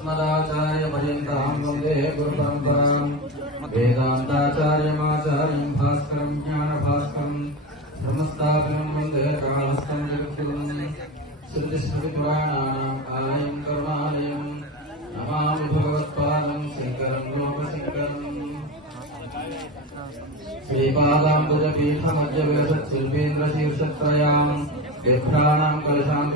अस्मदाचार्यपर्यन्तां वंदे गुरुपरम्पराम्। वेदान्ताचार्यमाचार्यम् भास्करम् ज्ञानभास्करम् ब्रह्मस्थापिनम् वंदे कालस्थम् जगत्कुलम् श्रुतिस्मृतिपुराणानाम् आलयम् कर्मालयम् नमामि भगवत्पादम् शङ्करम् लोकशङ्करम्। विभ्राणाम् कलशाम्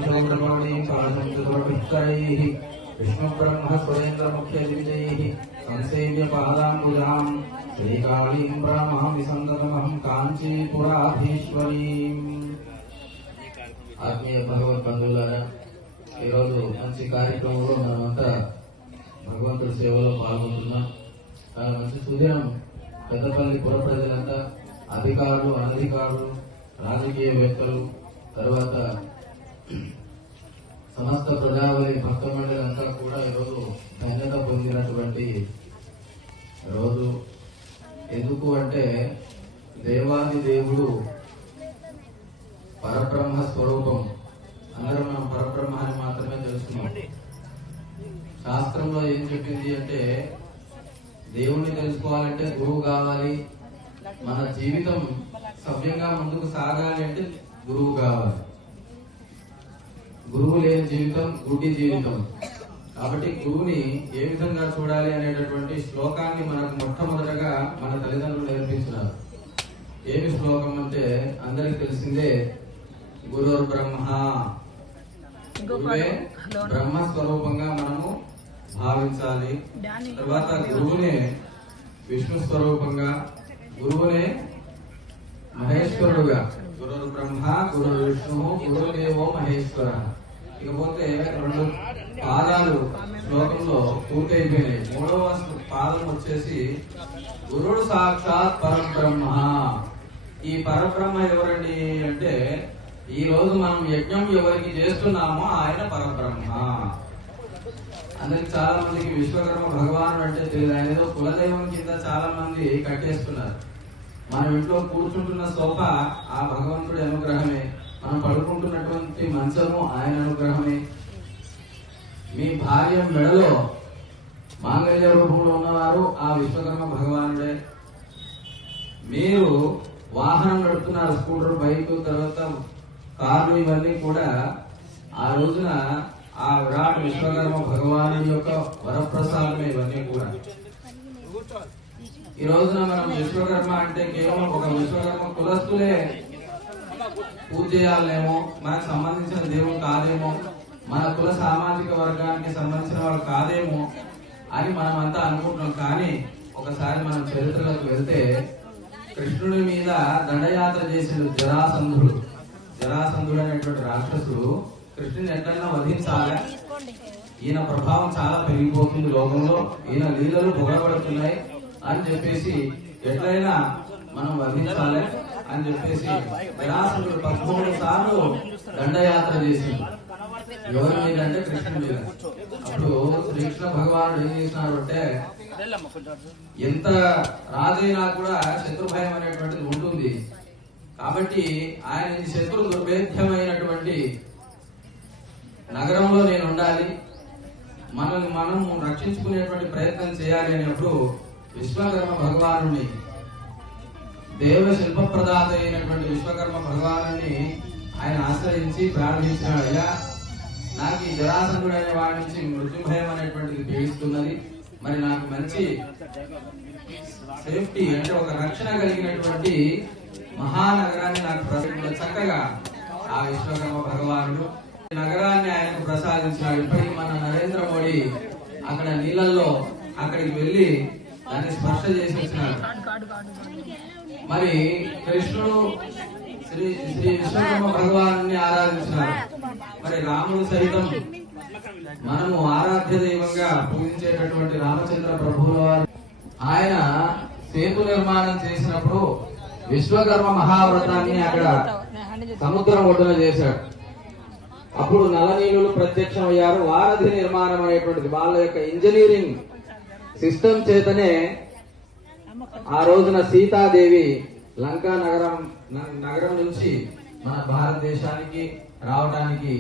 విష్ణుబ్రహ్మ స్వయంద్రముఖ్య విజయ. సంసేవ్య పాదాంబుజాం శ్రీకాళీం ప్రామహం విసందతమహం కాంచీపురాధీశ్వరీం. ఆత్మీయ భగవద్బంధువులారా ఈరోజు మంచి కార్యక్రమంలో మనమంతా భగవంతుడి సేవలో పాల్గొంటున్నాం. చాలా మంచి సుదినం పెద్దపల్లి పుర ప్రజలంతా అధికారులు అనధికారులు రాజకీయ వ్యక్తులు తర్వాత సమస్త ప్రజావళి భక్త మండల అనేది రోజు ఎందుకు అంటే దేవాది దేవుడు పరబ్రహ్మ స్వరూపం. అందరం మనం పరబ్రహ్మ అని మాత్రమే తెలుసుకున్నాం శాస్త్రంలో ఏం చెప్పింది అంటే దేవుణ్ణి తెలుసుకోవాలంటే గురువు కావాలి. మన జీవితం సవ్యంగా ముందుకు సాగాలి అంటే గురువు కావాలి. గురువు లేని జీవితం గుడ్డి జీవితం. కాబట్టి గురువుని ఏ విధంగా చూడాలి అనేటటువంటి శ్లోకాన్ని మనకు మొట్టమొదటగా మన తల్లిదండ్రులు నేర్పించినారు. ఏమి శ్లోకం అంటే అందరికి తెలిసిందే గురువు బ్రహ్మ. గురువే బ్రహ్మ స్వరూపంగా మనము భావించాలి. తర్వాత గురువునే విష్ణు స్వరూపంగా గురువునే మహేశ్వరుడుగా. గురు బ్రహ్మ గురు విష్ణు గురుదేవో మహేశ్వర. ఇకపోతే రెండు పాదాలు శ్లోకంలో పూర్తయిపోయినాయి. మూడవ పాదం వచ్చేసి గురుడు సాక్షాత్ పరబ్రహ్మ. ఈ పరబ్రహ్మ ఎవరండి అంటే ఈ రోజు మనం యజ్ఞం ఎవరికి చేస్తున్నామో ఆయన పరబ్రహ్మ. అందుకే చాలా మందికి విశ్వకర్మ భగవానుడు అంటే తెలియదు. ఆయన ఏదో కులదైవం కింద చాలా మంది కట్టేస్తున్నారు. మనం ఇంట్లో కూర్చుంటున్న సోఫా ఆ భగవంతుడి అనుగ్రహమే. మనం పడుకుంటున్నటువంటి మంచము ఆయన అనుగ్రహమే. మీ భార్య మెడలో మాంగళ్య రూపంలో ఉన్నవారు ఆ విశ్వకర్మ భగవానుడే. మీరు వాహనం నడుపుతున్నారు స్కూటర్ బైక్ తర్వాత కార్లు ఇవన్నీ కూడా ఆ రోజున ఆ విరాట్ విశ్వకర్మ భగవాను యొక్క వరప్రసాదమే ఇవన్నీ కూడా. ఈ రోజున మనం విశ్వకర్మ అంటే కేవలం ఒక విశ్వకర్మ కులస్తులే పూజ చేయాలేమో మనకు సంబంధించిన దేవుడు కాదేమో మన కుల సామాజిక వర్గానికి సంబంధించిన వాళ్ళు కాదేమో అని మనం అంతా అనుకుంటున్నాం. కానీ ఒకసారి మనం చరిత్రలోకి వెళ్తే కృష్ణుడి మీద దండయాత్ర చేసిన జరాసంధుడు జరాసంధుడు అనేటువంటి రాక్షసుడు కృష్ణుని ఎట్లన్నా వధించాలి? ఈయన ప్రభావం చాలా పెరిగిపోతుంది లోకంలో. ఈయన లీలలు పొగడబడుతున్నాయి అని చెప్పేసి ఎట్లయినా మనం వధించాలి అని చెప్పేసి జరాసంధుడు పదమూడు సార్లు దండయాత్ర చేసింది ఎవరి మీద అంటే కృష్ణ మీద అప్పుడు శ్రీకృష్ణ భగవానుడు ఏం చేసినాడు అంటే ఎంత రాజైనా కూడా శత్రు భయం అనేటువంటిది ఉంటుంది. కాబట్టి ఆయన శత్రు దుర్భేద్యమైనటువంటి నగరంలో నేను ఉండాలి. మనల్ని మనం రక్షించుకునేటువంటి ప్రయత్నం చేయాలి అనేప్పుడు విశ్వకర్మ భగవాను దేవ శిల్ప ప్రదాత అయినటువంటి విశ్వకర్మ భగవాను ఆయన ఆశ్రయించి ప్రారంభించినాడు అయ్యా నాకు ఈ జరాసంధుడు అనే వాడి నుంచి మృత్యుభయం అనేటువంటిది పీడిస్తున్నది మరి నాకు మంచి సేఫ్టీ అంటే ఒక రక్షణ కలిగినటువంటి మహానగరాన్ని నాకు ప్రసాదించిన చక్కగా ఆ విశ్వకర్మ భగవానుడు నగరాన్ని ఆయనకు ప్రసాదించినాడు. ఇప్పటికి మన నరేంద్ర మోడీ అక్కడ నీళ్ళల్లో అక్కడికి వెళ్ళి దాన్ని స్పర్శ చేసి వచ్చినాడు. మరి కృష్ణుడు శ్రీ శ్రీ విశ్వకర్మ భగవాను ఆరాధించినారు. మరి రాముడు సైతం మనము ఆరాధ్య దైవంగా పూజించేటటువంటి రామచంద్ర ప్రభువుల వారు. ఆయన సేతు నిర్మాణం చేసినప్పుడు విశ్వకర్మ మహావ్రతాన్ని అక్కడ సముద్రం ఒడ్డున చేశాడు అప్పుడు నలనీలు ప్రత్యక్షం అయ్యారు వారధి నిర్మాణం అనేటువంటిది వాళ్ళ యొక్క ఇంజనీరింగ్ సిస్టమ్ చేతనే ఆ రోజున సీతాదేవి లంకా నగరం నగరం నుంచి మన భారతదేశానికి రావడానికి